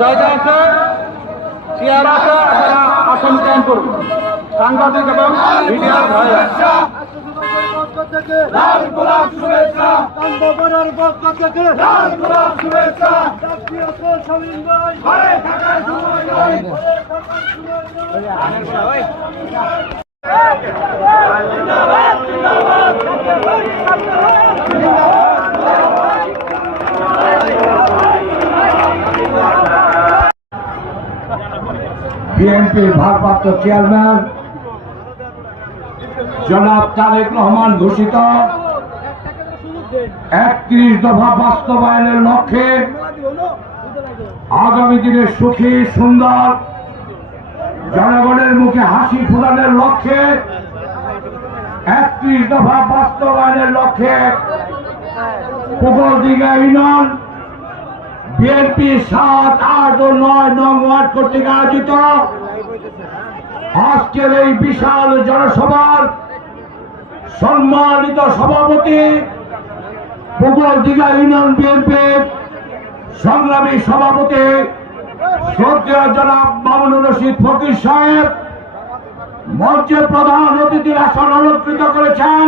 জায়গা আছে, চেয়ার আছে, আপনারা আসন গ্রহণ করুন। সাংবাদিক এবং মিডিয়ার ভাইরা বিএনপির ভারপ্রাপ্ত চেয়ারম্যান জনাব তারেক রহমান ঘোষিত ৩১ দফা বাস্তবায়নের লক্ষ্যে আগামী দিনে সুখী সুন্দর জনগণের মুখে হাসি ফোটানোর লক্ষ্যে ৩১ দফা বাস্তবায়নের লক্ষ্যে পুকুরদিঘা ইউনিয়ন বিএনপি ৭, ৮ ও ৯ নং ওয়ার্ড কর্তৃক আয়োজিত আজকের এই বিশাল জনসভার সম্মানিত সভাপতি পুকুরদিঘা ইউনিয়ন বিএনপির সংগ্রামী সভাপতি শ্রদ্ধেয় জনাব মামুনুর রশিদ ফকির সাহেব মঞ্চে প্রধান অতিথির আসন অলঙ্কৃত করেছেন।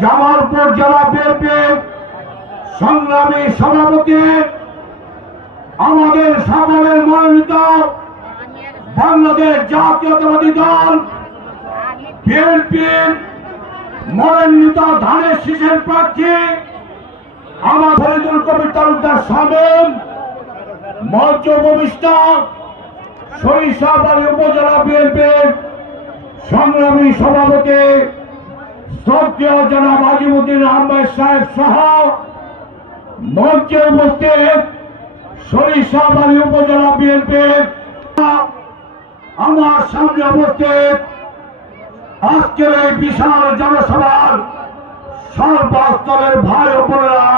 জামালপুর জেলা বিএনপির সংগ্রামী সভাপতি আমাদের সকলের মনোনীত বাংলাদেশ জাতীয়তাবাদী দল বিএনপির মনোনীত ধানের শীষের প্রার্থী আমার ফরিদুল কবির তালুকদার সাহেব মঞ্চ উপবিষ্ট সরিষাবাড়ী উপজেলা বিএনপির সংগ্রামী সভাপতি শ্রদ্ধেয় জনাব আজিমুদ্দিন আহমেদ সাহেব সহ মঞ্চে উপস্থিত সরিষাবাড়ী উপজেলা বিএনপির আমার সামনে উপস্থিত আজকের এই বিশাল জনসভার সর্বস্তরের ভাই ও বোনেরা,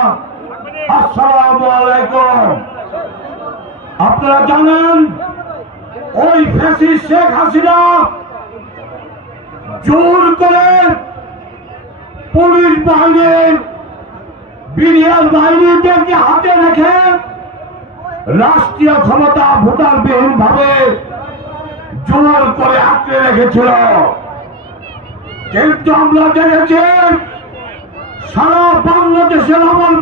আসসালামু আলাইকুম। আপনারা জানেন ওই ফ্যাসিস্ট শেখ হাসিনা জোর করে পুলিশ বাহিনীর বিডিআর বাহিনীদেরকে হাতে রেখে রাষ্ট্রীয় ক্ষমতা ভোটারবিহীন ভাবে জোর করে আঁকড়ে রেখেছিল। কিন্তু আমরা দেখেছি সারা বাংলাদেশের আমার